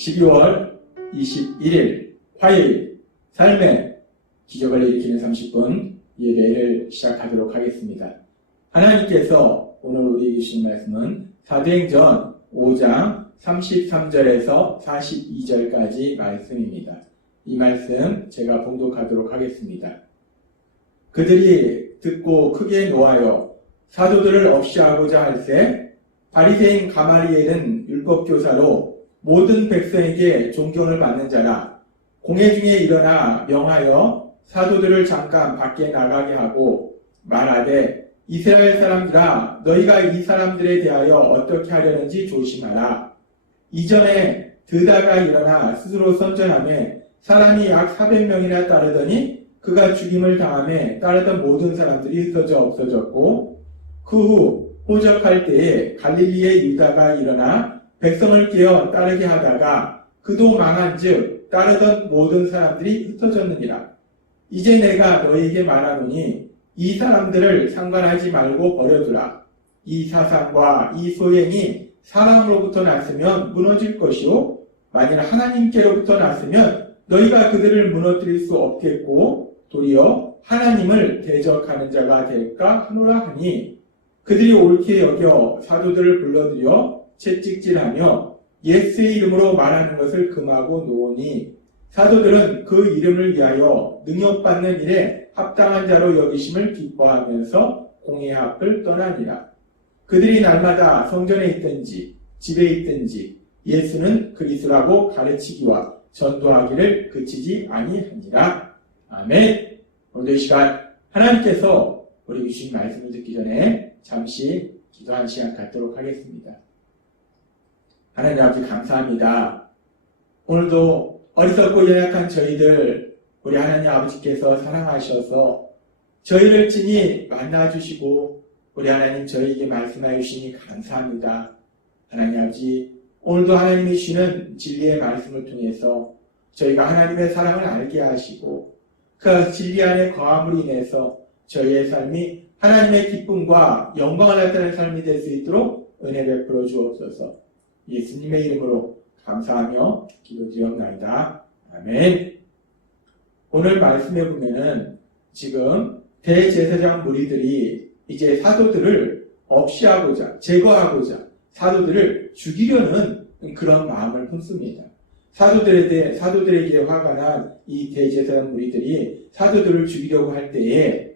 12월 21일 화요일 삶의 기적을 일으키는 30분 예배를 시작하도록 하겠습니다. 하나님께서 오늘 우리에게 주신 말씀은 사도행전 5장 33절에서 42절까지 말씀입니다. 이 말씀 제가 봉독하도록 하겠습니다. 그들이 듣고 크게 노하여 사도들을 없이하고자 할세 바리새인 가말리엘은 율법교사로 모든 백성에게 존경을 받는 자라. 공회 중에 일어나 명하여 사도들을 잠깐 밖에 나가게 하고 말하되 이스라엘 사람들아 너희가 이 사람들에 대하여 어떻게 하려는지 조심하라. 이전에 드다가 일어나 스스로 선전하며 사람이 약 400명이나 따르더니 그가 죽임을 당하며 따르던 모든 사람들이 흩어져 없어졌고 그 후 호적할 때에 갈릴리의 유다가 일어나 백성을 깨어 따르게 하다가 그도 망한즉 따르던 모든 사람들이 흩어졌느니라. 이제 내가 너희에게 말하노니 이 사람들을 상관하지 말고 버려두라. 이 사상과 이 소행이 사람으로부터 났으면 무너질 것이요 만일 하나님께로부터 났으면 너희가 그들을 무너뜨릴 수 없겠고 도리어 하나님을 대적하는 자가 될까 하노라 하니 그들이 옳게 여겨 사도들을 불러들여 채찍질하며 예수의 이름으로 말하는 것을 금하고 놓으니 사도들은 그 이름을 위하여 능력받는 일에 합당한 자로 여기심을 기뻐하면서 공회 앞을 떠나니라. 그들이 날마다 성전에 있든지 집에 있든지 예수는 그리스도라고 가르치기와 전도하기를 그치지 아니하니라. 아멘. 오늘 이 시간 하나님께서 우리 주신 말씀을 듣기 전에 잠시 기도한 시간 갖도록 하겠습니다. 하나님 아버지 감사합니다. 오늘도 어리석고 연약한 저희들 우리 하나님 아버지께서 사랑하셔서 저희를 친히 만나주시고 우리 하나님 저희에게 말씀하여 주시니 감사합니다. 하나님 아버지 오늘도 하나님이 주시는 진리의 말씀을 통해서 저희가 하나님의 사랑을 알게 하시고 그 진리 안에 거함으로 인해서 저희의 삶이 하나님의 기쁨과 영광을 나타내는 삶이 될 수 있도록 은혜 베풀어 주옵소서. 예수님의 이름으로 감사하며 기도드리옵나이다. 아멘. 오늘 말씀에 보면은 지금 대제사장 무리들이 이제 사도들을 없이하고자 제거하고자 사도들을 죽이려는 그런 마음을 품습니다. 사도들에게 화가 난 이 대제사장 무리들이 사도들을 죽이려고 할 때에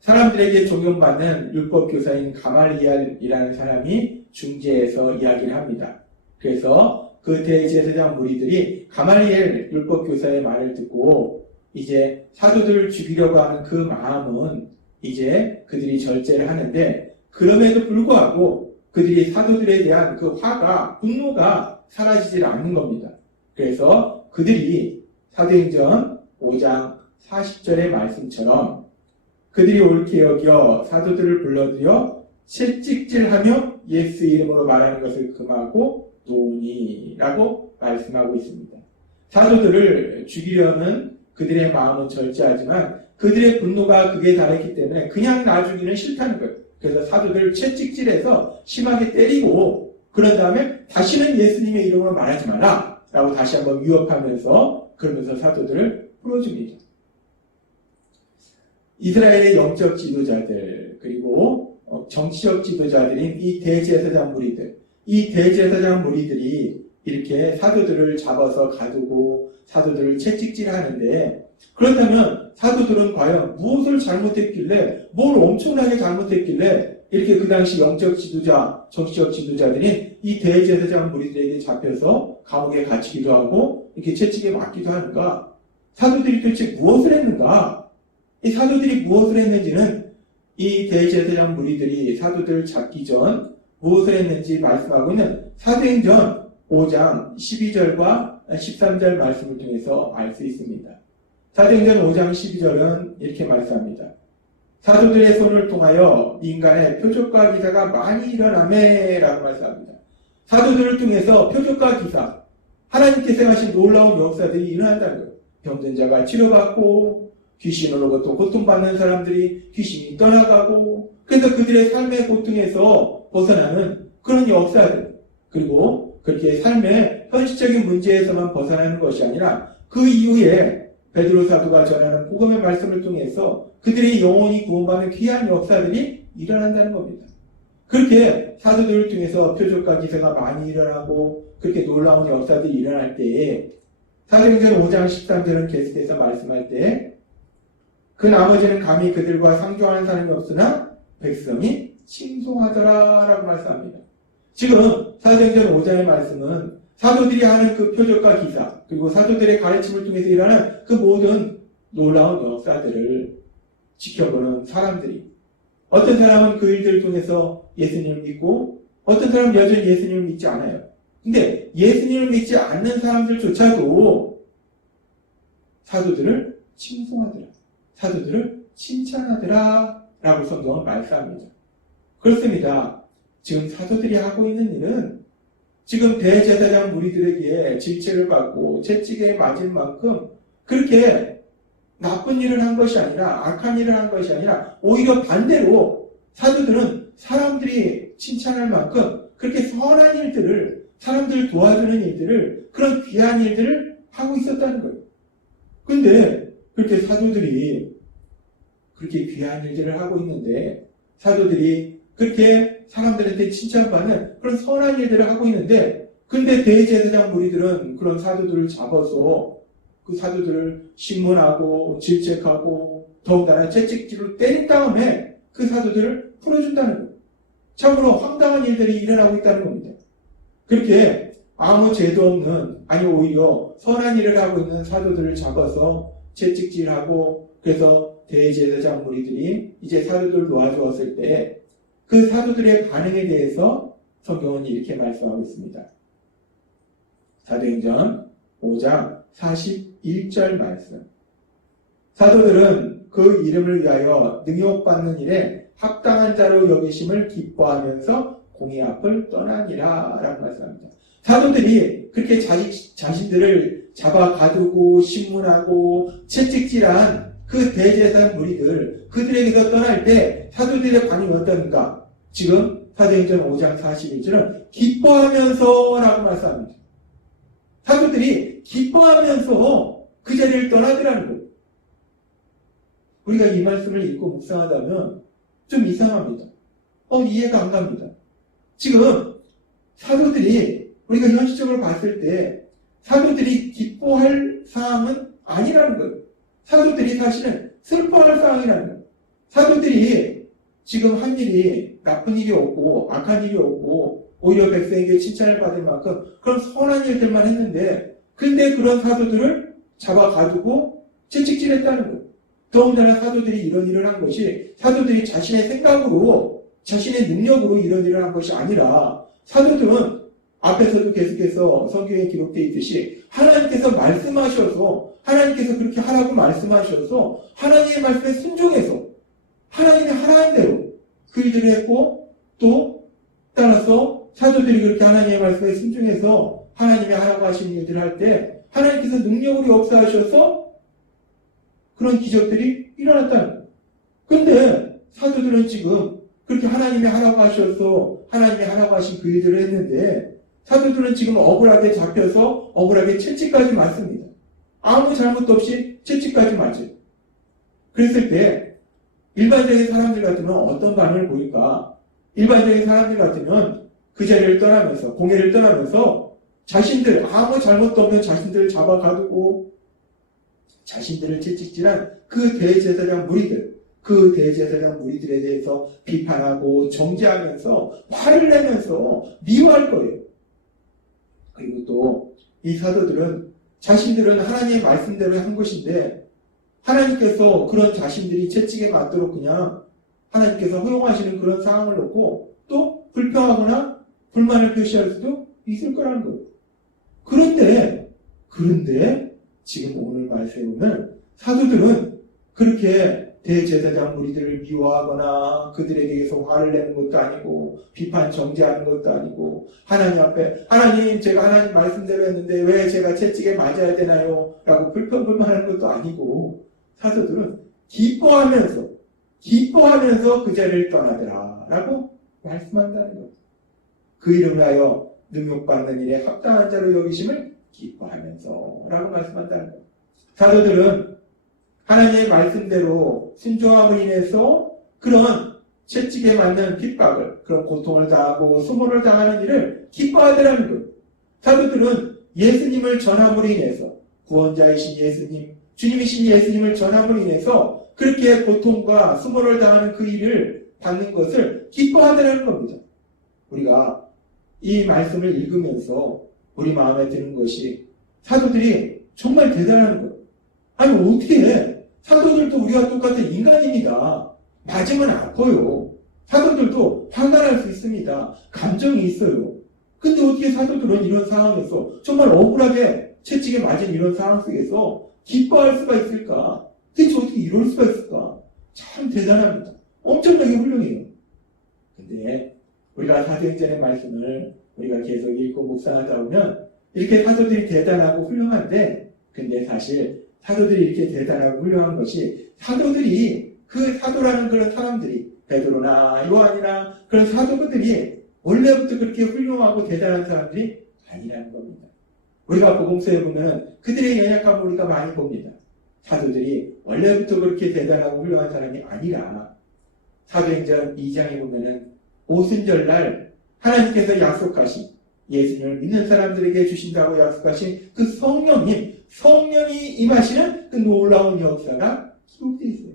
사람들에게 존경받는 율법교사인 가말리엘이라는 사람이 중재해서 이야기를 합니다. 그래서 그 대제사장 무리들이 가말리엘 율법교사의 말을 듣고 이제 사도들을 죽이려고 하는 그 마음은 이제 그들이 절제를 하는데 그럼에도 불구하고 그들이 사도들에 대한 그 화가 분노가 사라지질 않는 겁니다. 그래서 그들이 사도행전 5장 40절의 말씀처럼 그들이 옳게 여겨 사도들을 불러들여 채찍질하며 예수 이름으로 말하는 것을 금하고 놓으니라고 말씀하고 있습니다. 사도들을 죽이려는 그들의 마음은 절제하지만 그들의 분노가 극에 달했기 때문에 그냥 놔주기는 싫다는 거예요. 그래서 사도들을 채찍질해서 심하게 때리고 그런 다음에 다시는 예수님의 이름으로 말하지 마라 라고 다시 한번 위협하면서 그러면서 사도들을 풀어줍니다. 이스라엘의 영적 지도자들 그리고 정치적 지도자들인 이 대제사장 무리들이 이렇게 사도들을 잡아서 가두고 사도들을 채찍질하는데 그렇다면 사도들은 과연 무엇을 잘못했길래 뭘 엄청나게 잘못했길래 이렇게 그 당시 영적 지도자 정치적 지도자들이 이 대제사장 무리들에게 잡혀서 감옥에 갇히기도 하고 이렇게 채찍에 맞기도 하는가? 사도들이 도대체 무엇을 했는가? 이 사도들이 무엇을 했는지는 이 대제사장 무리들이 사도들을 잡기 전 무엇을 했는지 말씀하고 있는 사도행전 5장 12절과 13절 말씀을 통해서 알 수 있습니다. 사도행전 5장 12절은 이렇게 말씀합니다. 사도들의 손을 통하여 인간의 표적과 기사가 많이 일어나매 라고 말씀합니다. 사도들을 통해서 표적과 기사 하나님께서 하신 놀라운 역사들이 일어난다는 거예요. 병든 자가 치료받고 귀신으로부터 고통받는 사람들이 귀신이 떠나가고 그래서 그들의 삶의 고통에서 벗어나는 그런 역사들 그리고 그렇게 삶의 현실적인 문제에서만 벗어나는 것이 아니라 그 이후에 베드로 사도가 전하는 복음의 말씀을 통해서 그들이 영원히 구원받는 귀한 역사들이 일어난다는 겁니다. 그렇게 사도들을 통해서 표적과 기사가 많이 일어나고 그렇게 놀라운 역사들이 일어날 때에 사도행전 5장 13절은 계속해서 말씀할 때 그 나머지는 감히 그들과 상종하는 사람이 없으나 백성이 칭송하더라 라고 말씀합니다. 지금 사도행전 5장의 말씀은 사도들이 하는 그 표적과 기사 그리고 사도들의 가르침을 통해서 일어나는 그 모든 놀라운 역사들을 지켜보는 사람들이 어떤 사람은 그 일들을 통해서 예수님을 믿고 어떤 사람은 여전히 예수님을 믿지 않아요. 근데 예수님을 믿지 않는 사람들조차도 사도들을 칭송하더라. 사도들을 칭찬하더라 라고 성경은 말씀합니다. 그렇습니다. 지금 사도들이 하고 있는 일은 지금 대제사장 무리들에게 질책을 받고 채찍에 맞은 만큼 그렇게 나쁜 일을 한 것이 아니라 악한 일을 한 것이 아니라 오히려 반대로 사도들은 사람들이 칭찬할 만큼 그렇게 선한 일들을 사람들을 도와주는 일들을 그런 귀한 일들을 하고 있었다는 거예요. 근데 그렇게 사도들이 그렇게 귀한 일들을 하고 있는데 사도들이 그렇게 사람들한테 칭찬받는 그런 선한 일들을 하고 있는데 근데 대제사장 무리들은 그런 사도들을 잡아서 그 사도들을 신문하고 질책하고 더군다나 채찍질로 때린 다음에 그 사도들을 풀어준다는 거예요. 참으로 황당한 일들이 일어나고 있다는 겁니다. 그렇게 아무 죄도 없는 아니 오히려 선한 일을 하고 있는 사도들을 잡아서 채찍질하고 그래서 대제사장 무리들이 이제 사도들을 놓아주었을 때 그 사도들의 반응에 대해서 성경은 이렇게 말씀하고 있습니다. 사도행전 5장 41절 말씀. 사도들은 그 이름을 위하여 능욕받는 일에 합당한 자로 여기심을 기뻐하면서 공의 앞을 떠나니라 라고 말씀합니다. 사도들이 그렇게 자신들을 잡아 가두고 신문하고 채찍질한 그 대제사장 무리들 그들에게서 떠날 때 사도들의 반응이 어떤가? 지금 사도행전 5장 41절은 기뻐하면서 라고 말씀합니다. 사도들이 기뻐하면서 그 자리를 떠나더라는 거예요. 우리가 이 말씀을 읽고 묵상하다면 좀 이상합니다. 이해가 안 갑니다. 지금 사도들이 우리가 현실적으로 봤을 때 사도들이 기뻐할 사항은 아니라는 거예요. 사도들이 사실은 슬퍼할 사항이라는 거예요. 사도들이 지금 한 일이 나쁜 일이 없고 악한 일이 없고 오히려 백성에게 칭찬을 받을 만큼 그런 선한 일들만 했는데 근데 그런 사도들을 잡아 가두고 채찍질했다는 거예요. 더군다나 사도들이 이런 일을 한 것이 사도들이 자신의 생각으로 자신의 능력으로 이런 일을 한 것이 아니라 사도들은 앞에서도 계속해서 성경에 기록되어 있듯이 하나님께서 말씀하셔서 하나님께서 그렇게 하라고 말씀하셔서 하나님의 말씀에 순종해서 하나님이 하라는 대로 그 일들을 했고 또 따라서 사도들이 그렇게 하나님의 말씀에 순종해서 하나님이 하라고 하시는 일들을 할 때 하나님께서 능력으로 역사하셔서 그런 기적들이 일어났다는 거예요. 근데 사도들은 지금 그렇게 하나님이 하라고 하셔서 하나님이 하라고 하신 그 일들을 했는데 사도들은 지금 억울하게 잡혀서 억울하게 채찍까지 맞습니다. 아무 잘못도 없이 채찍까지 맞아요. 그랬을 때 일반적인 사람들 같으면 어떤 반응을 보일까? 일반적인 사람들 같으면 그 자리를 떠나면서 공회를 떠나면서 자신들 아무 잘못도 없는 자신들을 잡아 가두고 자신들을 채찍질한 그 대제사장 무리들 그 대제사장 무리들에 대해서 비판하고 정죄하면서 화를 내면서 미워할 거예요. 그리고 또 이 사도들은 자신들은 하나님의 말씀대로 한 것인데 하나님께서 그런 자신들이 채찍에 맞도록 그냥 하나님께서 허용하시는 그런 상황을 놓고 또 불평하거나 불만을 표시할 수도 있을 거라는 거예요. 그런데 지금 오늘 말씀에 보면 사도들은 그렇게 대제사장 무리들을 미워하거나 그들에게 계속 화를 내는 것도 아니고 비판 정죄하는 것도 아니고 하나님 앞에 하나님 제가 하나님 말씀대로 했는데 왜 제가 채찍에 맞아야 되나요? 라고 불평불만하는 것도 아니고 사도들은 기뻐하면서 그 자리를 떠나더라 라고 말씀한다는 것. 그 이름을 하여 능욕받는 일에 합당한 자로 여기심을 기뻐하면서 라고 말씀한다는 거예요. 사도들은 하나님의 말씀대로 순종함으로 인해서 그런 채찍에 맞는 핍박을, 그런 고통을 당하고 수모를 당하는 일을 기뻐하더라는 거예요. 사도들은 예수님을 전함으로 인해서 구원자이신 예수님, 주님이신 예수님을 전함으로 인해서 그렇게 고통과 수모를 당하는 그 일을 받는 것을 기뻐하더라는 겁니다. 우리가 이 말씀을 읽으면서 우리 마음에 드는 것이 사도들이 정말 대단한 거예요. 아니 어떻게 사도들도 우리와 똑같은 인간입니다. 맞으면 아파요. 사도들도 판단할 수 있습니다. 감정이 있어요. 근데 어떻게 사도들은 이런 상황에서 정말 억울하게 채찍에 맞은 이런 상황 속에서 기뻐할 수가 있을까? 대체 어떻게 이럴 수가 있을까? 참 대단합니다. 엄청나게 훌륭해요. 근데 우리가 사도행전의 말씀을 우리가 계속 읽고 묵상하다 보면 이렇게 사도들이 대단하고 훌륭한데, 근데 사실 사도들이 이렇게 대단하고 훌륭한 것이 사도들이 그 사도라는 그런 사람들이 베드로나 요한이나 그런 사도들이 원래부터 그렇게 훌륭하고 대단한 사람들이 아니라는 겁니다. 우리가 복음서에 보면 그들의 연약함을 우리가 많이 봅니다. 사도들이 원래부터 그렇게 대단하고 훌륭한 사람이 아니라 사도행전 2장에 보면은 오순절날 하나님께서 약속하신 예수님을 믿는 사람들에게 주신다고 약속하신 그 성령이 임하시는 그 놀라운 역사가 기록되어 있어요.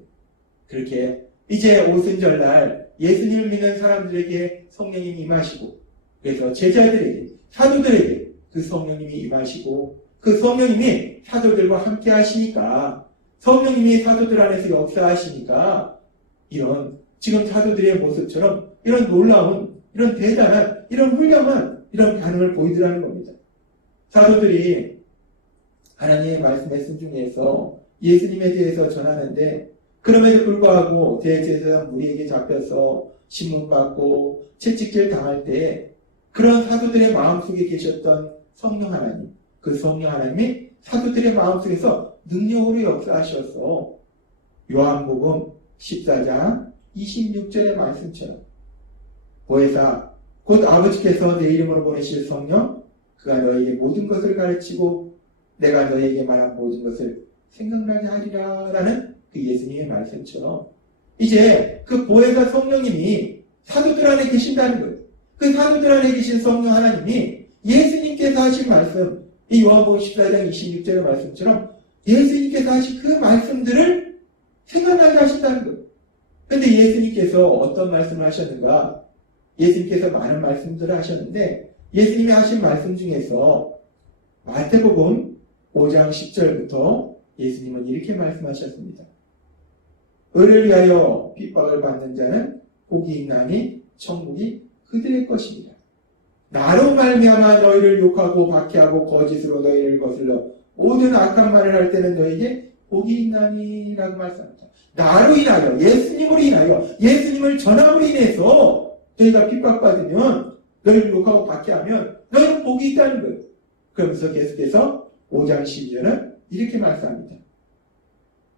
그렇게 이제 오순절날 예수님을 믿는 사람들에게 성령님이 임하시고, 그래서 제자들에게, 사도들에게 그 성령님이 임하시고, 그 성령님이 사도들과 함께 하시니까, 성령님이 사도들 안에서 역사하시니까 이런 지금 사도들의 모습처럼 이런 놀라운, 이런 대단한, 이런 훌륭한 이런 반응을 보이더라는 겁니다. 사도들이 하나님의 말씀에 순종해서 예수님에 대해서 전하는데, 그럼에도 불구하고 대제사장 무리에게 잡혀서 신문받고 채찍질 당할 때 그런 사도들의 마음속에 계셨던 성령 하나님, 그 성령 하나님이 사도들의 마음속에서 능력으로 역사하셔서 요한복음 14장 26절의 말씀처럼 보혜사 곧 아버지께서 내 이름으로 보내실 성령, 그가 너에게 모든 것을 가르치고 내가 너에게 말한 모든 것을 생각나게 하리라 라는 그 예수님의 말씀처럼 이제 그 보혜사 성령님이 사도들 안에 계신다는 거예요. 그 사도들 안에 계신 성령 하나님이 예수님께서 하신 말씀, 이 요한복음 14장 26절의 말씀처럼 예수님께서 하신 그 말씀들을 생각나게 하신다는 거예요. 그런데 예수님께서 어떤 말씀을 하셨는가? 예수님께서 많은 말씀들을 하셨는데 예수님이 하신 말씀 중에서 마태복음 5장 10절부터 예수님은 이렇게 말씀하셨습니다. 의를 위하여 핍박을 받는 자는 복이 있나니 천국이 그들의 것입니다. 나로 말미암아 너희를 욕하고 박해하고 거짓으로 너희를 거슬러 모든 악한 말을 할 때는 너에게 복이 있나니 라고 말씀합니다. 나로 인하여, 예수님으로 인하여, 예수님을 전함으로 인해서 너희가 핍박받으면, 너희를 욕하고 박해하면 너희는 복이 있다는 거예요. 그러면서 계속해서 5장 12절은 이렇게 말씀합니다.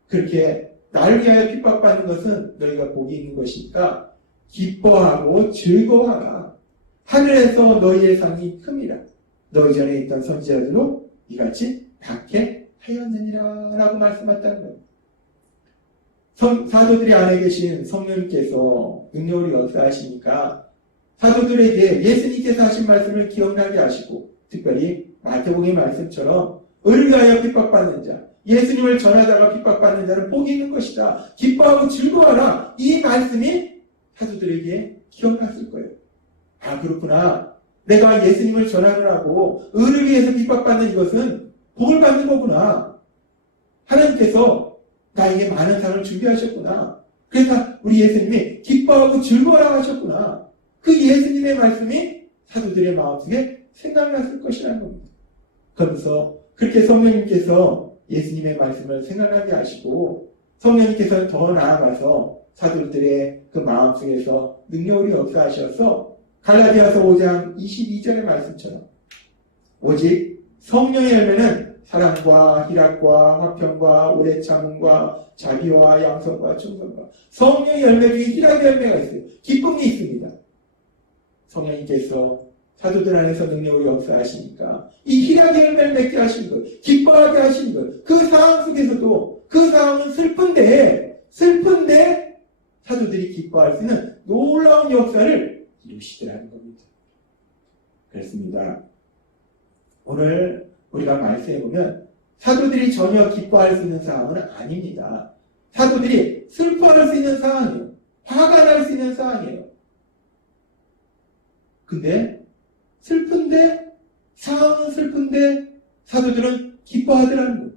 그렇게 나를 위하여 핍박받는 것은 너희가 복이 있는 것이니까 기뻐하고 즐거워하라. 하늘에서 너희의 상이 큽니다. 너희 전에 있던 선지자들도 이같이 박해하였느니라 라고 말씀하셨다는 거예요. 사도들이 안에 계신 성령님께서 능력으로 역사하시니까 사도들에게 예수님께서 하신 말씀을 기억나게 하시고, 특별히 마태복음의 말씀처럼 의를 위하여 핍박받는 자, 예수님을 전하다가 핍박받는 자는 복이 있는 것이다. 기뻐하고 즐거워하라. 이 말씀이 사도들에게 기억났을 거예요. 아, 그렇구나. 내가 예수님을 전하느라고 의를 위해서 핍박받는 이것은 복을 받는 거구나. 하나님께서 나에게 많은 상을 준비하셨구나. 그래서 우리 예수님이 기뻐하고 즐거워라 하셨구나. 그 예수님의 말씀이 사도들의 마음속에 생각났을 것이라는 겁니다. 그러면서 그렇게 성령님께서 예수님의 말씀을 생각나게 하시고 성령님께서는 더 나아가서 사도들의 그 마음속에서 능력으로 역사하셔서 갈라디아서 5장 22절의 말씀처럼 오직 성령의 열매는 사랑과 희락과 화평과 오래 참음과 자비와 양선과 충성과 성령의 열매 중에 희락의 열매가 있어요. 기쁨이 있습니다. 성령님께서 사도들 안에서 능력으로 역사하시니까 이 희락의 열매를 맺게 하시는 것, 기뻐하게 하시는 것, 그 상황 속에서도 그 상황은 슬픈데 사도들이 기뻐할 수 있는 놀라운 역사를 이루시더라는 겁니다. 그렇습니다. 오늘 우리가 말씀해 보면 사도들이 전혀 기뻐할 수 있는 상황은 아닙니다. 사도들이 슬퍼할 수 있는 상황이에요. 화가 날 수 있는 상황이에요. 근데 상황은 슬픈데 사도들은 기뻐하더라는 거예요.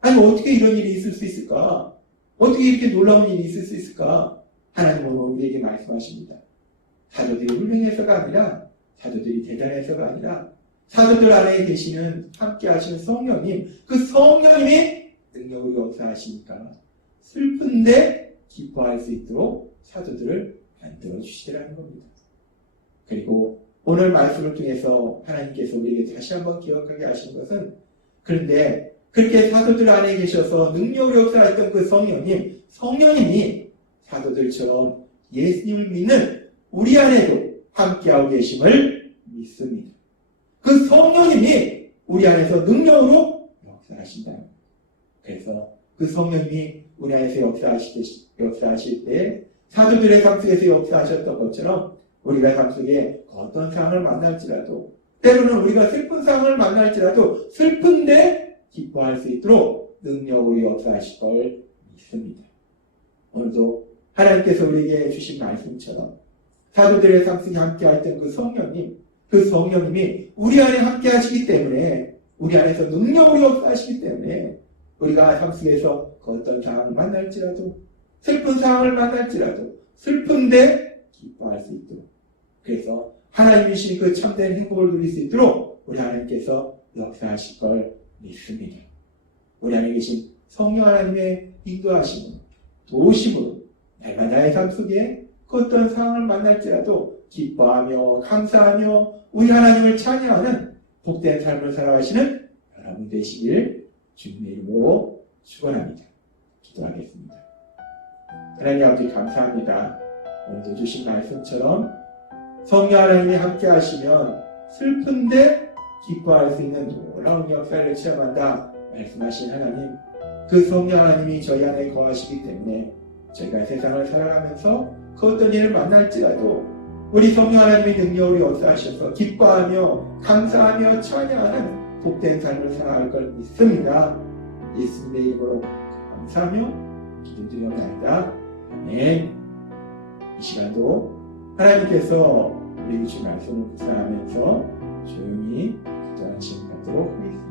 아니 어떻게 이런 일이 있을 수 있을까? 어떻게 이렇게 놀라운 일이 있을 수 있을까? 하나님은 우리에게 말씀하십니다. 사도들이 훌륭해서가 아니라 사도들이 대단해서가 아니라 사도들 안에 계시는 함께 하시는 성령님, 그 성령님이 능력으로 역사하시니까 슬픈데 기뻐할 수 있도록 사도들을 만들어 주시더라는 겁니다. 그리고 오늘 말씀을 통해서 하나님께서 우리에게 다시 한번 기억하게 하신 것은, 그런데 그렇게 사도들 안에 계셔서 능력으로 역사했던 그 성령님이 사도들처럼 예수님을 믿는 우리 안에도 함께하고 계심을 믿습니다. 그 성령님이 우리 안에서 능력으로 역사하신다. 그래서 그 성령님이 우리 안에서 역사하실 때 사도들의 삶 속에서 역사하셨던 것처럼 우리가 삶 속에 어떤 상황을 만날지라도, 때로는 우리가 슬픈 상황을 만날지라도 슬픈데 기뻐할 수 있도록 능력으로 역사하실 걸 믿습니다. 오늘도 하나님께서 우리에게 주신 말씀처럼 사도들의 삶 속에 함께 했던 그 성령님이 우리 안에 함께 하시기 때문에, 우리 안에서 능력으로 역사하시기 때문에 우리가 삶 속에서 어떤 상황을 만날지라도, 슬픈 상황을 만날지라도 슬픈데 기뻐할 수 있도록, 그래서 하나님이 주신 그 참된 행복을 누릴 수 있도록 우리 하나님께서 역사하실 걸 믿습니다. 우리 안에 계신 성령 하나님의 인도하심으로, 도우심으로 날마다의 삶 속에 그 어떤 상황을 만날지라도 기뻐하며 감사하며 우리 하나님을 찬양하는 복된 삶을 살아가시는 여러분 되시길 주님의 이름으로 축원합니다. 기도하겠습니다. 하나님 아버지 감사합니다. 오늘도 주신 말씀처럼 성령 하나님이 함께 하시면 슬픈데 기뻐할 수 있는 놀라운 역사를 체험한다 말씀하신 하나님, 그 성령 하나님이 저희 안에 거하시기 때문에 저희가 세상을 살아가면서 그 어떤 일을 만날지라도 우리 성령 하나님의 능력으로 역사하셔서 기뻐하며 감사하며 찬양하는 복된 삶을 살아갈 걸 믿습니다. 예수님의 이름으로 감사하며 기도드리옵나이다. 아멘. 이 시간도 하나님께서 우리 주신 말씀을 묵상하면서 조용히 기도하는 시간 갖도록 하겠습니다.